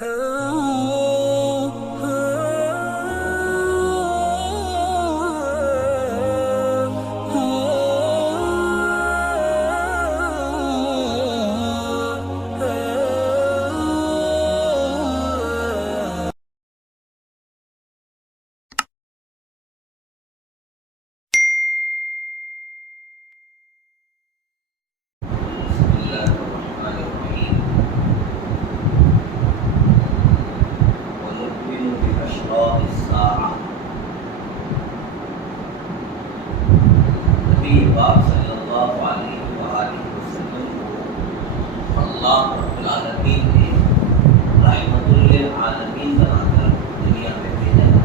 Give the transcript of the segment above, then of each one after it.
اللہ رب العالمین نے رحمت للعالمین بنا کر دنیا میں بھیجا ہے۔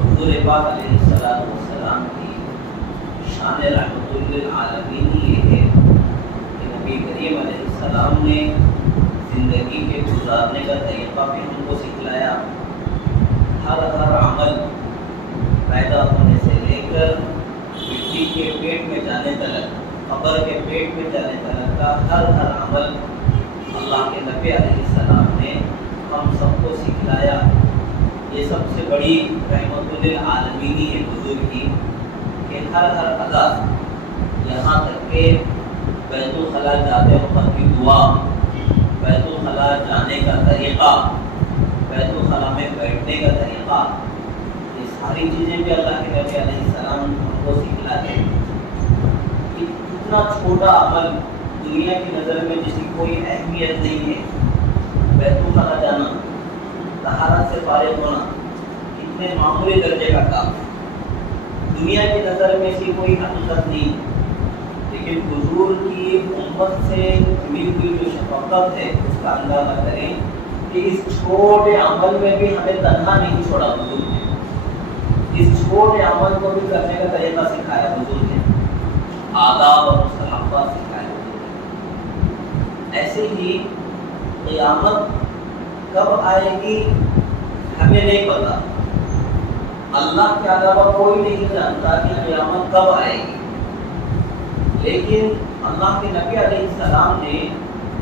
حضور پاک علیہ السلام کی شان رحمت للعالمین یہ ہے کہ نبی کریم علیہ السلام نے زندگی کے گزارنے کا طریقہ بھی ہم کو سکھلایا۔ ہر عمل پیدا ہونے سے لے کر مٹی کے پیٹ میں جانے تک، قبر کے پیٹ میں جانے تک کا ہر عمل اللہ کے نبی علیہ السلام نے ہم سب کو سکھلایا۔ یہ سب سے بڑی رحمت للعالمین ہے حضور کی کہ ہر ادا، یہاں تک کہ بیت الخلاء جاتے وقت کی دعا، بیت الخلاء جانے کا طریقہ، بیت الخلاء میں بیٹھنے کا طریقہ، یہ ساری چیزیں بھی اللہ کے نبی علیہ السلام ہم کو سکھلاتے ہیں۔ اتنا چھوٹا عمل دنیا کی نظر میں جس کی کوئی اہمیت نہیں ہے، بیت الخلاء جانا، طہارت سے فارغ ہونا، اتنے معمولی درجے کا کام، دنیا کی نظر میں اس کی کوئی حقیقت نہیں، لیکن حضور کی امت سے جڑی ہوئی جو شفقت ہے اس کا اندازہ کریں کہ اس چھوٹے عمل میں بھی ہمیں تنہا نہیں چھوڑا حضور نے، اس چھوٹے عمل کو بھی کرنے کا طریقہ سکھایا حضور نے، آداب اور مستحبات سکھائے حضور نے۔ ایسے ہی قیامت کب آئے گی ہمیں نہیں پتا، اللہ کے علاوہ کوئی نہیں جانتا کہ قیامت کب آئے گی، لیکن اللہ کے نبی علیہ السلام نے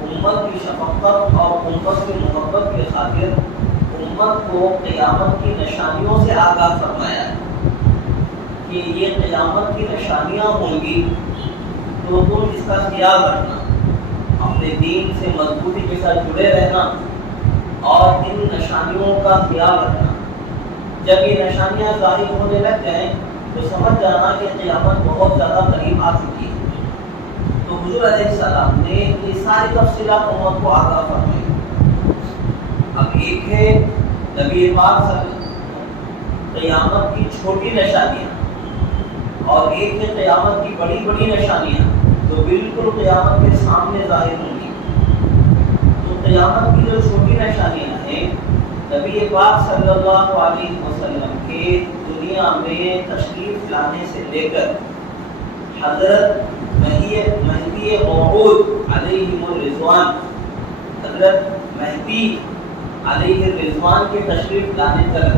امت کی شفقت اور امت کی محبت کی خاطر امت کو قیامت کی نشانیوں سے آگاہ فرمایا کہ یہ قیامت کی نشانیاں ہوں گی تو تم اس کا خیال رکھنا، اپنے دین سے مضبوطی کے ساتھ جڑے رہنا اور ان نشانیوں کا خیال رکھنا۔ جب یہ نشانیاں ظاہر ہونے لگ جائیں تو سمجھ جانا کہ قیامت بہت زیادہ قریب آ چکی ہے۔ تو حضور علیہ السلام نے یہ ساری تفصیلات امت کو آگاہ فرمائی۔ اب ایک ہے نبی پاک صلی اللہ علیہ وسلم قیامت کی چھوٹی نشانیاں، اور ایک ہے قیامت کی بڑی بڑی نشانیاں جو بالکل قیامت کے سامنے ظاہر ہوں گی۔ تو قیامت کی جو چھوٹی نشانیاں ہیں، نبی پاک صلی اللہ علیہ وسلم کے دنیا میں تشریف لانے سے لے کر حضرت مہدی موعود علیہ الرضوان، حضرت مہدی علیہ الرضوان کے تشریف لانے تک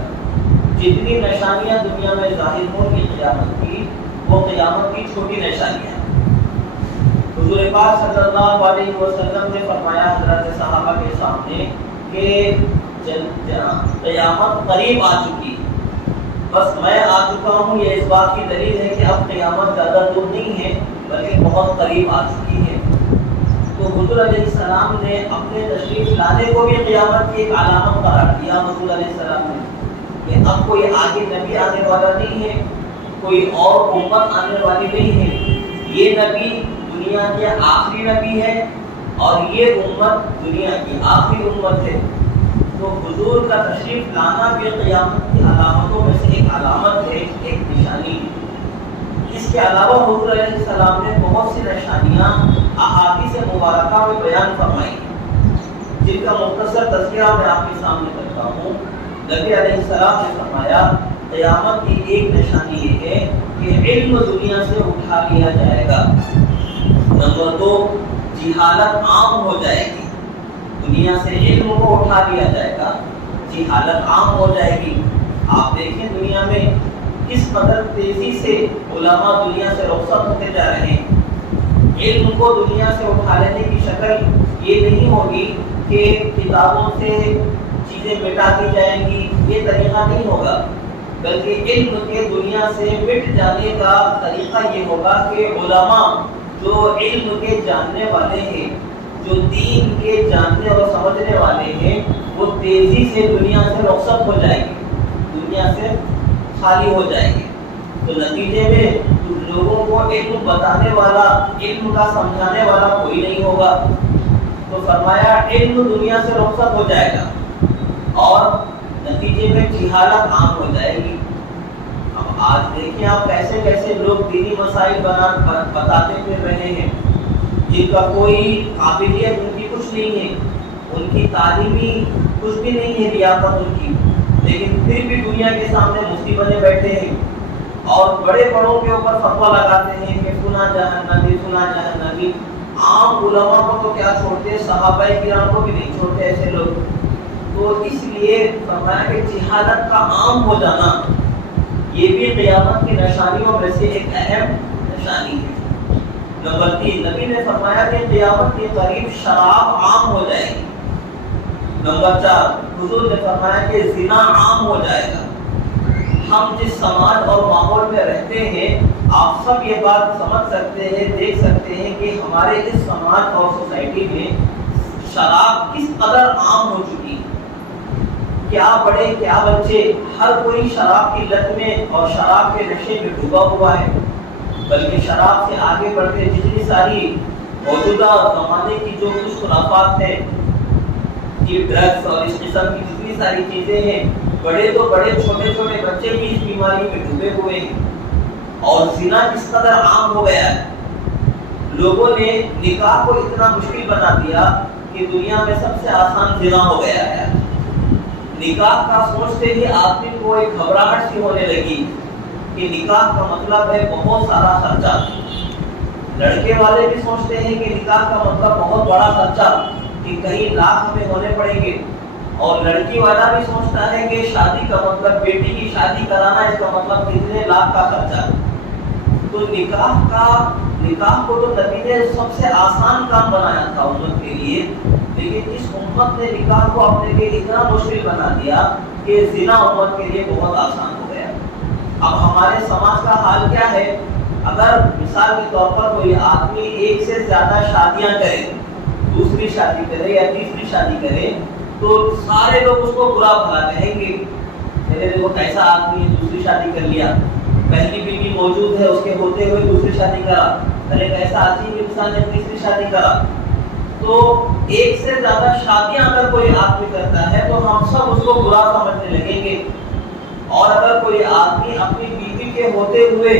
جتنی نشانیاں دنیا میں ظاہر ہوں گی قیامت کی، وہ قیامت کی چھوٹی نشانیاں۔ حضور پاک صلی اللہ علیہ وسلم نے فرمایا حضرت صحابہ کے سامنے کہ قیامت قریب آ چکی، بس میں آ چکا ہوں، یہ اس بات کی دلیل ہے کہ اب قیامت زیادہ دور نہیں ہے بلکہ بہت قریب آ چکی ہے۔ تو حضور علیہ السلام نے اپنے تشریف لانے کو بھی قیامت کی ایک علامت قرار دیا۔ حضور علیہ السلام نے کہ اب کوئی آگے نبی آنے والا نہیں ہے، کوئی اور امت آنے والی نہیں ہے، یہ نبی دنیا کے آخری نبی ہے اور یہ امت دنیا کی آخری امت ہے۔ تو حضور کا تشریف لانا بھی قیامت کی علامتوں میں سے ایک علامت ہے، ایک نشانی ہے۔ اس کے علاوہ حضور علیہ السلام نے بہت سی نشانیاں احادیث مبارکہ میں بیان فرمائی جن کا مختصر تذکرہ میں آپ کے سامنے کرتا ہوں۔ نبی علیہ السلام نے فرمایا قیامت کی ایک نشانی یہ ہے کہ علم دنیا سے اٹھا لیا جائے گا۔ نمبر 2، جہالت عام ہو جائے گی، دنیا سے علم کو اٹھا لیا جائے گا، جہالت عام ہو جائے گی۔ آپ دیکھیں دنیا میں کس قدر تیزی سے علماء دنیا سے رخصت ہوتے جا رہے ہیں۔ علم کو دنیا سے اٹھا لینے کی شکل یہ نہیں ہوگی کہ کتابوں سے چیزیں مٹا دی جائیں گی، یہ طریقہ نہیں ہوگا، بلکہ علم کے دنیا سے مٹ جانے کا طریقہ یہ ہوگا کہ علماء جو علم کے جاننے والے ہیں، جو دین کے جاننے اور سمجھنے والے ہیں، وہ تیزی سے دنیا سے رخصت ہو جائیں گے، دنیا سے خالی ہو جائیں گے۔ تو نتیجے میں لوگوں کو علم بتانے والا، علم کا سمجھانے والا کوئی نہیں ہوگا، تو فرمایا علم دنیا سے رخصت ہو جائے گا اور نتیجے میں جہالت عام ہو جائے گی۔ اب آج دیکھیں آپ کیسے کیسے لوگ دینی مسائل بتاتے پھر رہے ہیں، جن کا کوئی قابلیت ان کی کچھ نہیں ہے، ان کی تعلیمی کچھ بھی نہیں ہے، لیاقت ان کی، لیکن پھر بھی دنیا کے سامنے مفتی بنے بیٹھے ہیں اور بڑے بڑوں کے اوپر فتویٰ لگاتے ہیں کہ فلاں جہنمی، فلاں جہنمی۔ عام علماء کو تو کیا چھوڑتے، صحابہ کرام کو بھی نہیں چھوڑتے ایسے لوگ۔ تو اس لیے فرمایا کہ جہالت کا عام ہو جانا یہ بھی قیامت کی نشانیوں میں سے ایک اہم نشانی ہے۔ نمبر 3، نبی نے فرمایا کہ قیامت کے قریب شراب عام ہو جائے گی۔ نمبر 4، حضور نے فرمایا کہ زنا عام ہو جائے گا۔ ہم جس سماج اور ماحول میں رہتے ہیں، آپ سب یہ بات سمجھ سکتے ہیں، دیکھ سکتے ہیں کہ ہمارے اس سماج اور سوسائٹی میں شراب کس قدر عام ہو چکی ہے۔ کیا بڑے کیا بچے، ہر کوئی شراب کی لت میں اور شراب کے نشے میں ڈوبا ہوا ہے، بلکہ شراب سے آگے بڑھتے جتنی ساری موجودہ زمانے کی جو کچھ خرافات ہیں، یہ ڈرگس اور اس قسم کی جتنی ساری چیزیں ہیں، بڑے تو بڑے، چھوٹے چھوٹے بچے بھی اس بیماری میں ڈوبے ہوئے ہیں۔ اور زنا کس قدر عام ہو گیا ہے، لوگوں نے نکاح کو اتنا مشکل بنا دیا کہ دنیا میں سب سے آسان زنا ہو گیا ہے۔ نکاح کا سوچتے ہی آدمی کو ایک گھبراہٹ سی ہونے لگی کہ نکاح کا مطلب ہے بہت سارا خرچہ۔ لڑکے والے بھی سوچتے ہیں کہ نکاح کا مطلب بہت بڑا خرچہ، کہ کئی لاکھ ہمیں ہونے پڑیں گے، اور لڑکی والا بھی سوچتا ہے کہ شادی کا مطلب، بیٹی کی شادی کرانا، اس کا مطلب کتنے لاکھ کا خرچہ۔ تو نکاح کو تو نبی نے سب سے آسان کام بنایا تھا امت کے لیے، لیکن اس امت نے نکاح کو اپنے لیے اتنا مشکل بنا دیا کہ زنا امت کے لیے بہت آسان ہو گیا۔ اب ہمارے سماج کا حال کیا ہے، اگر مثال کے طور پر کوئی آدمی ایک سے زیادہ شادیاں کرے، دوسری شادی کرے یا تیسری شادی کرے، تو سارے لوگ اس کو برا بھلا کہیں گے، میرے دیکھو کیسا آدمی ہے، دوسری شادی کر لیا، پہلی بیوی موجود ہے، اس کے ہوتے ہوئے دوسری شادی کرا، ارے کیسا عجیب انسان نے تیسری شادی کرا۔ تو ایک سے زیادہ شادیاں اگر کوئی آدمی کرتا ہے تو ہم سب اس کو برا سمجھنے لگیں گے، اور اگر کوئی آدمی اپنی بیوی کے ہوتے ہوئے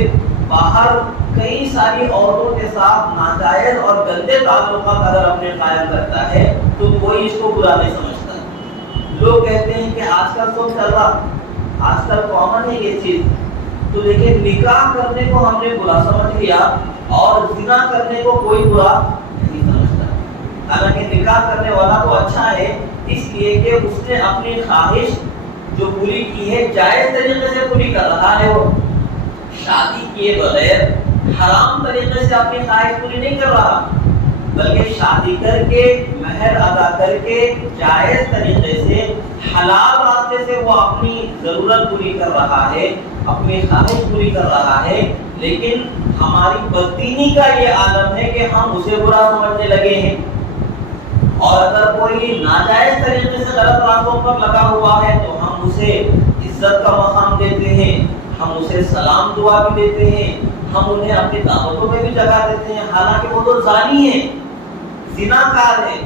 باہر کئی ساری عورتوں کے ساتھ ناجائز اور گندے تعلقات اگر اپنے قائم کرتا ہے تو کوئی اس کو برا نہیں سمجھتا۔ لوگ کہتے ہیں کہ آج کل تو چل رہا، آج کل کامن ہے یہ چیز، تو لیکن نکاح کرنے کو ہم نے برا سمجھ لیا اور زنا کرنے کو کوئی برا نہیں سمجھتا۔ حالانکہ نکاح کرنے والا تو اچھا ہے، اس لیے کہ اس نے اپنی خواہش جو پوری کی ہے جائز طریقے سے پوری کر رہا ہے، وہ شادی کیے بغیر حرام طریقے سے اپنی خواہش پوری نہیں کر رہا، بلکہ شادی کر کے مہر ادا کر کے جائز طریقے سے حلال راستے سے وہ اپنی ضرورت پوری کر رہا ہے، اپنی خواہش پوری کر رہا ہے۔ لیکن ہماری بددینی کا یہ عالم ہے کہ ہم اسے برا سمجھنے لگے ہیں، اور اگر کوئی ناجائز طریقے سے غلط راستوں پر لگا ہوا ہے تو ہم اسے عزت کا مقام دیتے ہیں، ہم اسے سلام دعا بھی دیتے ہیں، ہم انہیں اپنی دعوتوں میں بھی جگہ دیتے ہیں، حالانکہ وہ تو زانی ہے، زنا کار ہے۔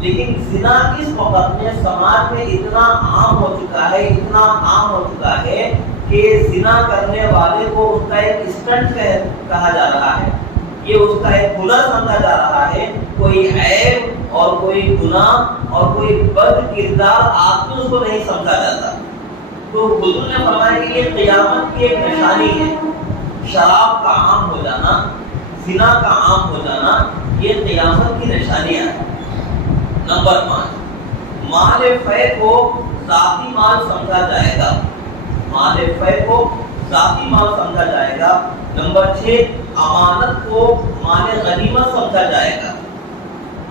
لیکن زنا اس وقت میں سماج میں اتنا عام ہو چکا ہے، اتنا عام ہو چکا ہے کہ زنا کرنے والے کو اس کا ایک اسٹنٹ کہا جا رہا ہے، یہ اس کا ایک ہنر سمجھا جا رہا ہے، کوئی عیب اور کوئی گناہ اور کوئی بد کردار آدمی اس کو نہیں سمجھا جاتا۔ تو حضور نے فرمایا کہ یہ قیامت کی ایک نشانی ہے، شراب کا عام ہو جانا، زنا کا عام ہو جانا، یہ قیامت کی نشانیاں ہیں۔ نمبر 5، مال فے کو ذاتی مال سمجھا جائے گا، مال فے کو ذاتی مال سمجھا جائے گا۔ نمبر 6، امانت کو مال غنیمت سمجھا جائے گا،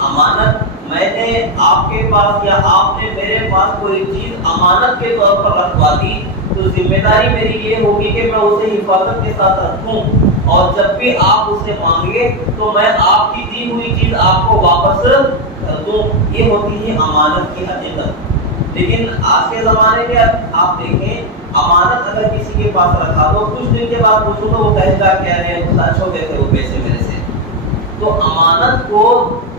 امانت میں نے آپ کے پاس یا آپ نے میرے پاس کوئی چیز امانت کے طور پر رکھوا دی تو ذمہ داری میری یہ ہوگی کہ میں اسے حفاظت کے ساتھ رکھوں اور جب بھی آپ اسے مانگے تو میں آپ کی دی ہوئی چیز آپ کو واپس کر دوں. یہ ہوتی ہے امانت کی حقیقت. لیکن آج کے زمانے میں آپ دیکھیں امانت اگر کسی کے پاس رکھا تو کچھ دن کے بعد پوچھو تو وہ کہے گا کیا رہے سچ ہو گئے تھے وہ پیسے میرے سے. تو امانت کو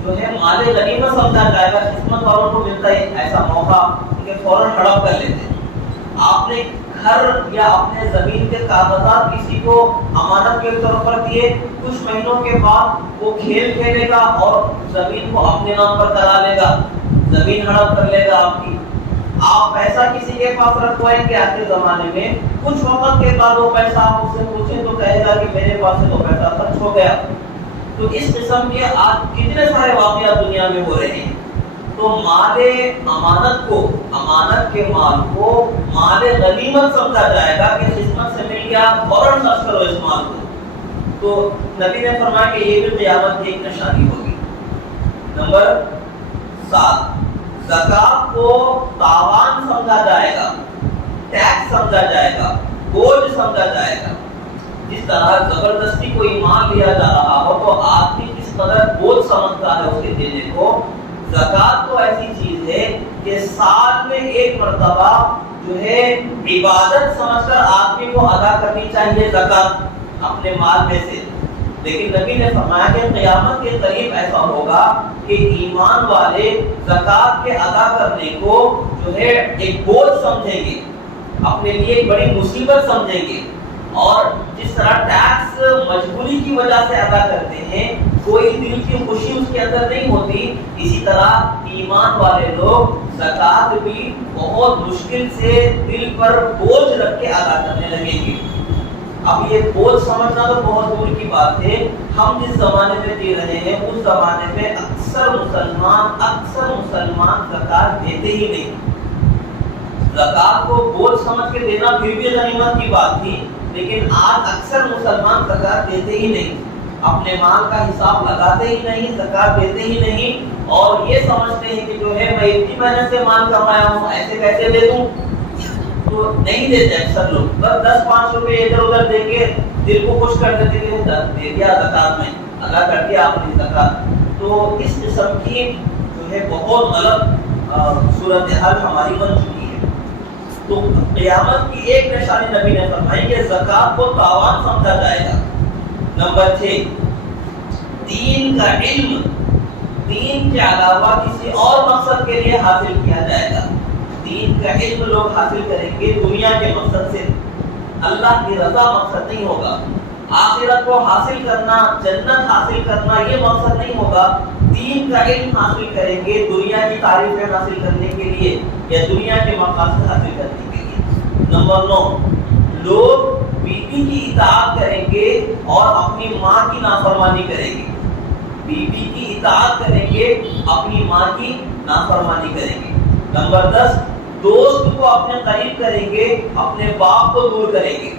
جو ہے مال غنیمت سمجھا جائے گا. قسمت والوں کو ملتا ہے ایسا موقع کہ فوراً ہڑپ کر لیتے. آپ نے گھر یا اپنے زمین کے کاغذات کسی کو امانت کے طور پر دیے, کچھ مہینوں کے بعد وہ کھیل کھیلے گا اور زمین کو اپنے نام پر کرا لے گا, زمین ہڑپ کر لے گا آپ کی. آپ پیسہ کسی کے پاس رکھوائیں گے آج کے زمانے میں, کچھ وقت کے بعد وہ پیسہ آپ اس سے پوچھیں تو کہے گا کہ میرے پاس سے تو پیسہ خرچ ہو گیا. تو اس قسم کے آج کتنے سارے واقعات دنیا میں ہو رہے ہیں. تو مال امانت کو, امانت کے مال کو مال غنیمت سمجھا جائے گا کہ قسمت سے مل گیا فوراً خرچ کرو اس مال کو. تو نبی نے فرمایا کہ یہ بھی قیامت کی ایک نشانی ہوگی. نمبر 7, زکات کو تاوان سمجھا جائے گا, ٹیکس سمجھا جائے گا, بوجھ سمجھا جائے گا. جس طرح زبردستی کوئی مال لیا جا رہا ہو تو آدمی کس قدر بوجھ سمجھتا ہے اس کے دینے کو, زکات تو ایسی چیز ہے کہ سال میں ایک مرتبہ جو ہے عبادت سمجھ کر آدمی کو ادا کرنی چاہیے زکات اپنے مال میں سے. لیکن نبی نے فرمایا کہ قیامت کے قریب ایسا ہوگا کہ ایمان والے زکات کے ادا کرنے کو جو ہے ایک بوجھ سمجھیں گے, اپنے لیے ایک بڑی مصیبت سمجھیں گے. اور جس طرح ٹیکس مجبوری کی وجہ سے ادا کرتے ہیں, کوئی دل کی خوشی اس کے اندر نہیں ہوتی, اسی طرح ایمان والے لوگ زکات بھی بہت مشکل سے دل پر بوجھ رکھ کے ادا کرنے لگیں گے. اب یہ بوجھ سمجھنا تو بہت دور کی بات ہے. ہم جس زمانے میں جی رہے ہیں اس زمانے میں اکثر مسلمان زکات دیتے ہی نہیں. زکات کو بوجھ سمجھ کے دینا پھر بھی غنیمت کی بات تھی, لیکن آج اکثر مسلمان زکات دیتے ہی نہیں, اپنے مال کا حساب لگاتے ہی نہیں, زکات دیتے ہی نہیں, اور یہ سمجھتے ہیں کہ جو ہے میں اتنی محنت سے مال کمایا ہوں ایسے کیسے دے دوں. تو نہیں دیتے اکثر لوگ, بس 10-5 روپے ادھر ادھر دے کے دل کو خوش کر دیتے کہ دے دیا زکات میں, ادا کر دیا آپ نے زکات. تو اس قسم کی جو ہے بہت غلط صورتحال ہماری بن چکی ہے. تو قیامت کی ایک نشانی نبی نے فرمائی کہ زکات کو تاوان سمجھا جائے گا. نمبر 6, دین کا علم دین کے علاوہ کسی اور مقصد کے لیے حاصل کیا جائے گا. دین کا علم لوگ حاصل کریں گے دنیا کے مقصد سے, اللہ کی رضا مقصد نہیں ہوگا. آخرت کو حاصل کرنا, جنت حاصل کرنا یہ مقصد نہیں ہوگا. دین کا علم حاصل کریں گے دنیا کی تعریفیں حاصل کرنے کے لیے یا دنیا کے مقاصد حاصل کرنے کے لیے. نمبر 9, لوگ بیوی کی اطاعت کریں گے اور اپنی ماں کی نافرمانی کریں گے. بیوی کی اطاعت کریں گے, اپنی ماں کی نافرمانی کریں گے. نمبر 10, دوست کو اپنے قریب کریں گے, اپنے باپ کو دور کریں گے.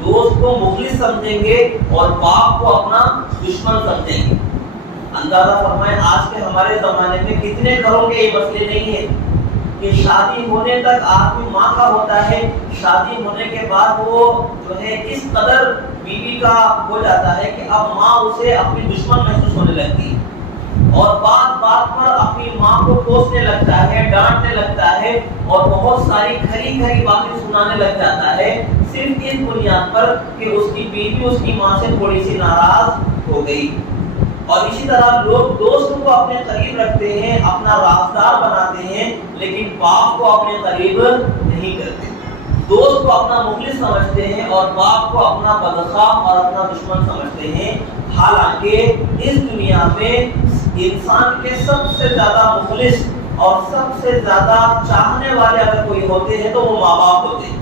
دوست کو مخلص سمجھیں گے اور باپ کو اپنا دشمن سمجھیں گے. اندازہ فرمائیں آج کے ہمارے زمانے میں کتنے گھروں کے یہ مسئلے نہیں ہیں کہ شادی ہونے تک آدمی ماں کا ہوتا ہے, شادی ہونے کے بعد وہ جو ہے اس قدر بیوی کا ہو جاتا ہے کہ اب ماں اسے اپنی دشمن محسوس ہونے لگتی ہے اور بات بات پر اپنی ماں کو کوسنے لگتا ہے, ڈانٹنے لگتا ہے اور بہت ساری کھری کھری باتیں سنانے لگ جاتا ہے, صرف اس بنیاد پر کہ اس کی بیوی اس کی ماں سے تھوڑی سی ناراض ہو گئی. اور اسی طرح لوگ دوست کو اپنے قریب رکھتے ہیں, اپنا رازدار بناتے ہیں, لیکن باپ کو اپنے قریب نہیں کرتے. دوست کو اپنا مخلص سمجھتے ہیں اور باپ کو اپنا بدخواہ اور اپنا دشمن سمجھتے ہیں. حالانکہ اس دنیا میں انسان کے سب سے زیادہ مخلص اور سب سے زیادہ چاہنے والے اگر کوئی ہوتے ہیں تو وہ ماں باپ ہوتے ہیں.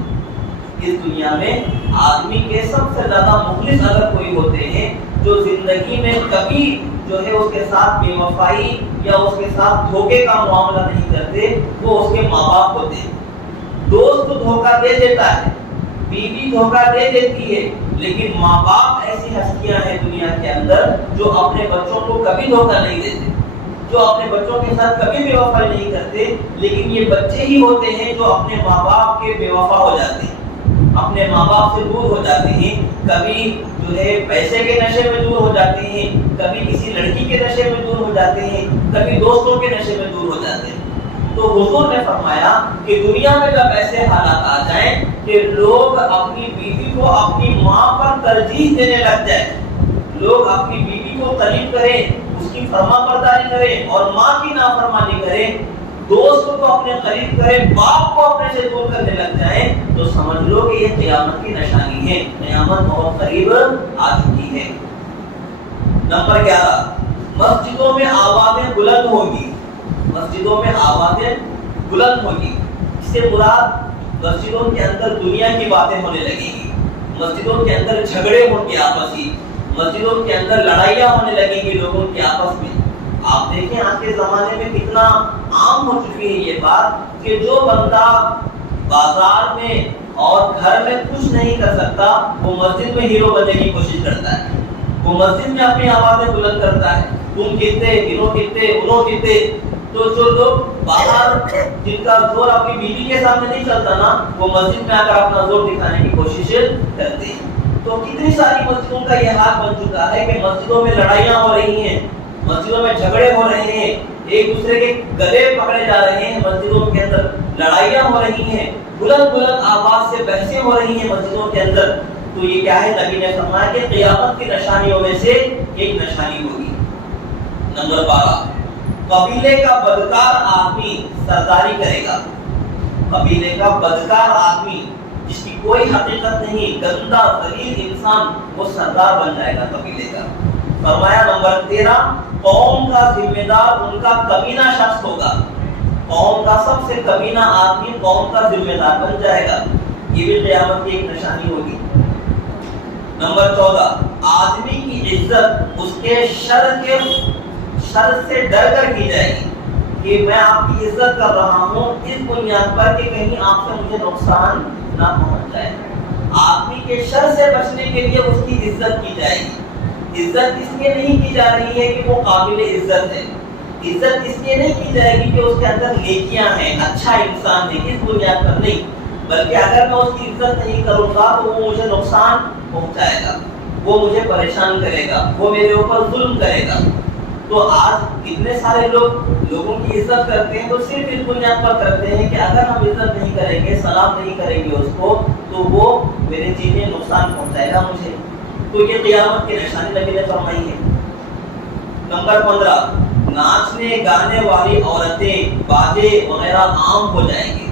اس دنیا میں آدمی کے سب سے زیادہ مخلص اگر کوئی ہوتے ہیں جو زندگی میں کبھی جو ہے اس کے ساتھ بے وفائی یا اس کے ساتھ دھوکے کا معاملہ نہیں کرتے, وہ اس کے ماں باپ ہوتے ہیں. دوست دھوکہ دے دیتا ہے, بیوی دھوکہ دے دیتی ہے, لیکن ماں باپ ایسی ہستیاں ہیں دنیا کے اندر جو اپنے بچوں کو کبھی دھوکہ نہیں دیتے. جو اپنے بچوں کے ساتھ کبھی بے وفائی نہیں کرتے، لیکن یہ بچے ہی ہوتے ہیں جو اپنے ماں باپ کے بے وفا ہو جاتے ہیں، اپنے ماں باپ سے دور ہو جاتے ہیں، کبھی جو ہے پیسے کے نشے میں دور ہو جاتے ہیں، کبھی کسی لڑکی کے نشے میں دور ہو جاتے ہیں، کبھی دوستوں کے نشے میں دور ہو جاتے ہیں۔ تو حضور نے فرمایا کہ دنیا میں جب ایسے حالات آ جائیں کہ لوگ اپنی بیوی کو اپنی ماں پر ترجیح دینے لگ جائیں، لوگ اپنی بیوی کو قریب کریں، اس کی فرما برداری کریں اور ماں کی نافرمانی کریں، دوست کو اپنے قریب کریں، باپ کو اپنے سے دور کرنے لگ جائیں، تو سمجھ لو کہ یہ قیامت کی نشانی ہے، قیامت بہت قریب آ چکی ہے۔ نمبر 11، مسجدوں میں آوازیں بلند ہوگی، مسجدوں میں آوازیں بلند ہوگی۔ اس سے مراد مسجدوں کے اندر دنیا کی باتیں ہونے لگیں گی، مسجدوں کے اندر جھگڑے ہوں گے آپسی، مسجدوں کے اندر لڑائیاں ہونے لگیں گی لوگوں کے آپس میں۔ آپ دیکھیں آج کے زمانے میں کتنا عام ہو چکی ہے یہ بات کہ جو بندہ بازار میں اور گھر میں کچھ نہیں کر سکتا وہ مسجد میں ہیرو بننے کی کوشش کرتا ہے، وہ مسجد میں اپنی آوازیں بلند کرتا ہے، تم کتنے، انہوں کتنے، انہوں کتنے۔ تو جو لوگ باہر جن کا زور اپنی بیوی کے سامنے نہیں چلتا نا، وہ مسجد میں آ کر اپنا زور دکھانے کی کوشش کرتے ہیں۔ تو کتنی ساری مسجدوں کا یہ حال بن چکا ہے کہ مسجدوں میں لڑائیاں ہو رہی ہیں، مسجدوں میں جھگڑے ہو رہے ہیں، ایک دوسرے کے گلے پکڑے جا رہے ہیں، مسجدوں کے اندر لڑائیاں ہو رہی ہیں، بلند بلند آواز سے بحثیں ہو رہی ہیں مسجدوں کے اندر۔ تو یہ کیا ہے؟ نبی نے فرمایا کہ قیامت کی نشانیوں میں سے ایک نشانی ہوگی۔ نمبر 12، قبیلے کا بدکار آدمی سرداری کرے گا، قبیلے کا بدکار آدمی جس کی کوئی حقیقت نہیں، گندا ذلیل انسان، وہ سردار بن جائے گا قبیلے کا۔ فرمایا نمبر 13، قوم کا ذمہ دار ان کا کمینہ شخص ہوگا، قوم کا سب سے کمینہ آدمی قوم کا ذمہ دار بن جائے گا، یہ بھی قیامت کی ایک نشانی ہوگی۔ نمبر 14، آدمی کی عزت اس کے شر سے ڈر کر کی جائے گی کہ میں آپ کی عزت کر رہا ہوں اس بنیاد پر کہ کہیں آپ سے مجھے نقصان نہ پہنچ جائے۔ آدمی کے شر سے بچنے کے لیے اس کی عزت کی جائے گی۔ عزت اس لیے نہیں کی جا رہی ہے کہ وہ قابل عزت ہے، عزت اس لیے نہیں کی جائے گی کہ اس کے اندر نیکیاں ہیں، اچھا انسان ہے، اس بنیاد پر نہیں، بلکہ اگر میں اس کی عزت نہیں کروں گا تو وہ مجھے نقصان پہنچائے گا، وہ مجھے پریشان کرے گا، وہ میرے اوپر ظلم کرے گا۔ تو آج کتنے سارے لوگ لوگوں کی عزت کرتے ہیں تو صرف اس بنیاد پر کرتے ہیں کہ اگر ہم عزت نہیں کریں گے، سلام نہیں کریں گے اس کو، تو وہ میرے جینے نقصان پہنچائے گا مجھے۔ تو یہ قیامت کی نشانی نبی نے فرمائی ہے۔ نمبر 15، ناچنے گانے والی عورتیں، باجے وغیرہ عام ہو جائیں گے،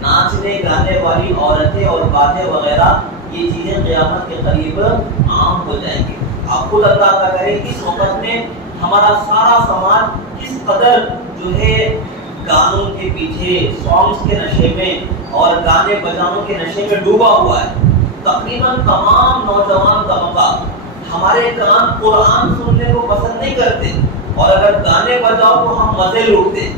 ناچنے گانے والی عورتیں اور باجے وغیرہ یہ چیزیں قیامت کے قریب عام ہو جائیں گے۔ آپ خود اندازہ کریں اس وقت میں ہمارا سارا سماج کس قدر جو ہے گانوں کے پیچھے، سانگز کے نشے میں اور گانے بجانوں کے نشے میں ڈوبا ہوا ہے۔ تقریباً تمام نوجوان طبقہ، ہمارے کان قرآن سننے کو پسند نہیں کرتے، اور اگر گانے بجاؤ تو ہم مزے لوٹتے،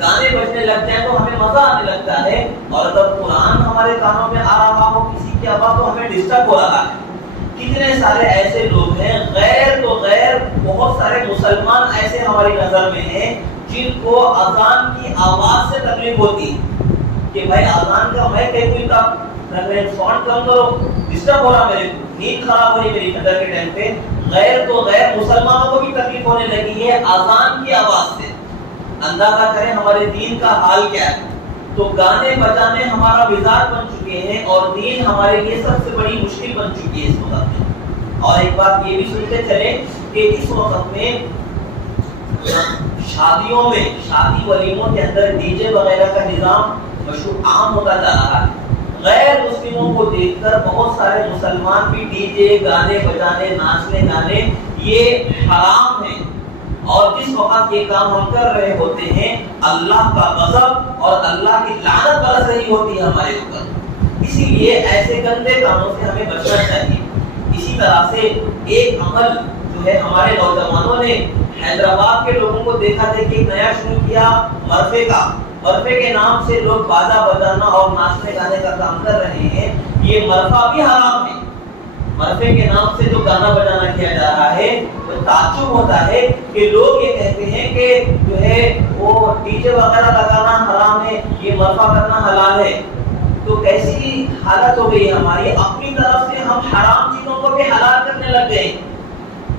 گانے بجنے لگ جائیں تو ہمیں مزہ آنے لگتا ہے، اور اگر قرآن ہمارے کانوں میں آ رہا ہو کسی کی آواز تو ہمیں ڈسٹرب ہو رہا ہے۔ کتنے سارے ایسے لوگ ہیں، غیر تو غیر بہت سارے مسلمان ایسے ہماری نظر میں ہیں جن کو اذان کی آواز سے تکلیف ہوتی کہ بھائی اذان کا میں کوئی کا ساؤنڈ کم کرو، ڈسٹرب ہو رہا، میرے نیند خراب ہو رہی میری فجر کے ٹائم پہ۔ غیر تو غیر مسلمانوں کو بھی تکلیف ہونے لگی ہے اذان کی آواز سے۔ اندازہ کریں ہمارے دین کا حال کیا ہے۔ تو گانے بجانے ہمارا مزاج بن چکے ہیں اور دین ہمارے لیے سب سے بڑی مشکل بن چکی ہے اس وقت میں۔ اور ایک بات یہ بھی سنتے چلیں کہ اس وقت میں شادیوں میں، شادی ولیموں کے اندر ڈی جے وغیرہ کا نظام مشہور عام ہوتا جا رہا ہے۔ غیر مسلموں کو دیکھ کر بہت سارے مسلمان بھی ڈی جے، گانے بجانے، ناچنے گانے یہ حرام ہیں، اور جس وقت یہ کام ہم کر رہے ہوتے ہیں اللہ کا غضب اور اللہ کی لعنت برس رہی ہوتی ہے ہمارے اوپر۔ اسی لیے ایسے گندے کاموں سے ہمیں بچنا چاہیے۔ اسی طرح سے ایک عمل جو ہے ہمارے نوجوانوں نے حیدرآباد کے لوگوں کو دیکھا تھا کہ ایک نیا شروع کیا مرفے کا، مرفے کے نام سے لوگ باجا بجانا اور ناچنے گانے کا کام کر رہے ہیں۔ یہ مرفا بھی حرام ہے، مرفے کے نام سے جو گانا بجانا کیا جا رہا ہے، تو تعجب ہوتا ہے کہ لوگ یہ کہتے ہیں کہ جو ہے وہ ڈی جے وغیرہ لگانا حرام ہے، یہ مرفع کرنا حلال ہے۔ تو کیسی حالت ہو گئی ہماری، اپنی طرف سے ہم حرام چیزوں کو بھی حلال کرنے لگ گئے،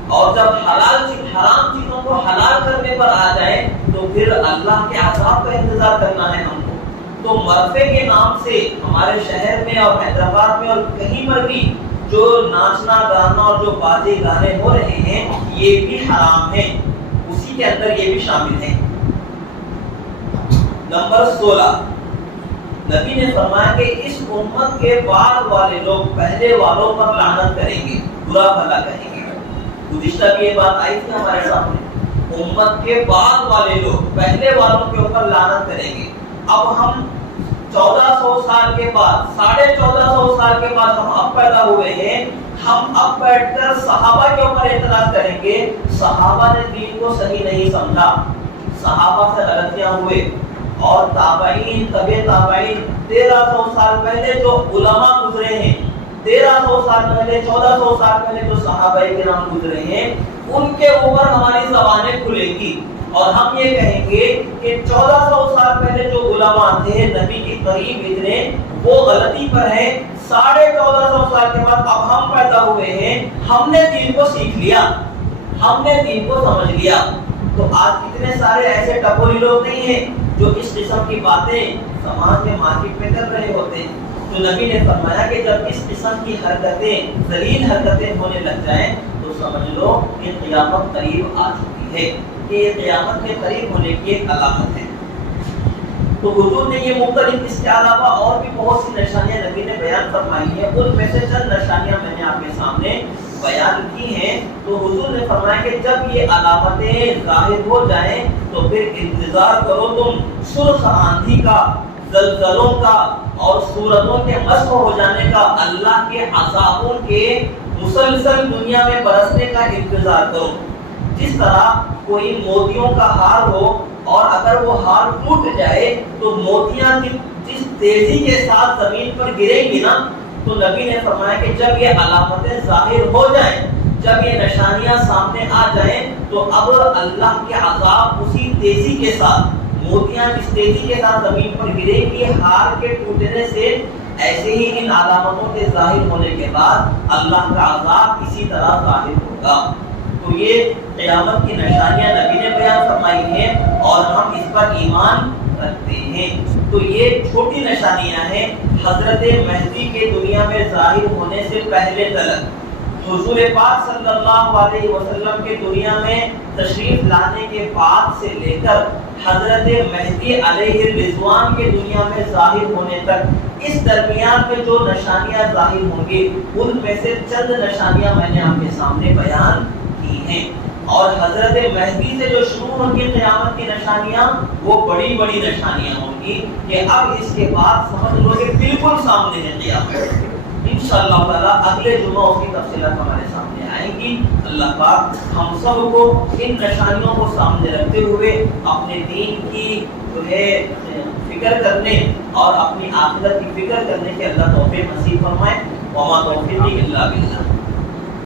اور جب حرام چیزوں کو حلال کرنے پر آ جائیں تو پھر اللہ کے عذاب کا انتظار کرنا ہے ہم کو۔ تو مرفے کے نام سے ہمارے شہر میں اور حیدرآباد میں اور کہیں پر بھی جو ناچنا گانا اور جو بازے گانے ہو رہے ہیں یہ بھی حرام ہے، اسی کے اندر یہ بھی شامل ہے۔ نمبر 16، نبی نے فرمایا کہ اس امت کے بعد والے لوگ پہلے والوں پر لعنت کریں گے، برا بھلا کہیں گے۔ گزشتہ بھی یہ بات آئی تھی ہمارے سامنے، امت کے بعد والے لوگ پہلے والوں کے اوپر لعنت کریں گے۔ اب ہم 1400 سال کے بعد، 1450 سال کے بعد ہم اب پیدا ہوئے ہیں، ہم اب بیٹھ کر صحابہ کے اوپر اعتراض کریں گے صحابہ نے دین کو صحیح نہیں سمجھا، صحابہ سے غلطیاں ہوئے، اور تابعین تبع تابعین 1300 سال پہلے جو علماء گزرے ہیں، 1300 سال پہلے 1400 سال پہلے جو صحابہ کرام گزرے ہیں، ان کے اوپر ہماری زبانیں کھلیں گی اور ہم یہ کہیں گے کہ 1400 سال پہلے جو علماء تھے نبی کے قریب اتنے، وہ غلطی پر ہیں، 1450 سال کے بعد اب ہم پیدا ہوئے ہیں، ہم نے دین کو سیکھ لیا، ہم نے دین کو سمجھ لیا۔ تو آج کتنے سارے ایسے ٹپوری لوگ نہیں ہیں جو اس قسم کی باتیں سماج میں مارکیٹ میں کر رہے ہوتے ہیں۔ تو نبی نے فرمایا کہ جب اس قسم کی حرکتیں، ذلیل حرکتیں ہونے لگ جائیں تو سمجھ لو کہ قیامت قریب آ چکی ہے، کہ یہ قیامت کے قریب ہونے کی ایک علامت ہے۔ تو حضور نے یہ مختلف اس کے علاوہ اور بھی بہت سی نشانیاں نبی نے بیان فرمائی ہیں، ان میں سے چند نشانیاں میں نے آپ کے سامنے بیان کی ہیں۔ تو حضور نے فرمایا کہ جب یہ علامتیں ظاہر ہو جائیں تو پھر انتظار کرو تم سرخ آندھی کا، زلزلوں کا اور سورتوں کے مسخ ہو جانے کا، اللہ کے عذابوں کے مسلسل دنیا میں برسنے کا انتظار کرو۔ جس طرح کوئی موتیوں کا ہار ہو اور اگر وہ ہار ٹوٹ جائے تو موتیاں جس تیزی کے ساتھ زمین پر گریں گی نا، تو نبی نے فرمایا کہ جب یہ علامتیں ظاہر ہو جائیں، جب یہ نشانیاں سامنے آ جائیں تو اب اللہ کے عذاب اسی تیزی کے ساتھ، موتیاں جس تیزی کے ساتھ زمین پر گریں گی ہار کے ٹوٹنے سے، ایسے ہی ان علامتوں کے ظاہر ہونے کے بعد اللہ کا عذاب اسی طرح ظاہر ہوگا۔ تو یہ قیامت کی نشانیاں نبی نے بیان فرمائی ہیں اور ہم اس پر ایمان رکھتے ہیں۔ تو یہ چھوٹی نشانیاں ہیں حضرت مہدی کے دنیا میں ظاہر ہونے سے پہلے تلک۔ حضور پاک صلی اللہ علیہ وسلم کے دنیا میں تشریف لانے کے بعد سے لے کر حضرت مہدی علیہ الرضوان کے دنیا میں ظاہر ہونے تک، اس درمیان میں جو نشانیاں ظاہر ہوں گی ان میں سے چند نشانیاں میں نے آپ کے سامنے بیان کی ہیں۔ اور حضرت مہدی سے جو شروع ہوں گی قیامت کی نشانیاں، وہ بڑی بڑی نشانیاں ہوں گی کہ اب اس کے بعد سمجھ لو کہ بالکل سامنے ہے قیامت۔ انشاءاللہ تعالیٰ اگلے جمعہ اس کی تفصیلات ہمارے سامنے آئیں گی۔ اللہ پاک ہم سب کو ان نشانیوں کو سامنے رکھتے ہوئے اپنے دین کی جو ہے فکر کرنے اور اپنی آخرت کی فکر کرنے کے اللہ توفیق نصیب فرمائے۔ وما توفیقی الا باللہ۔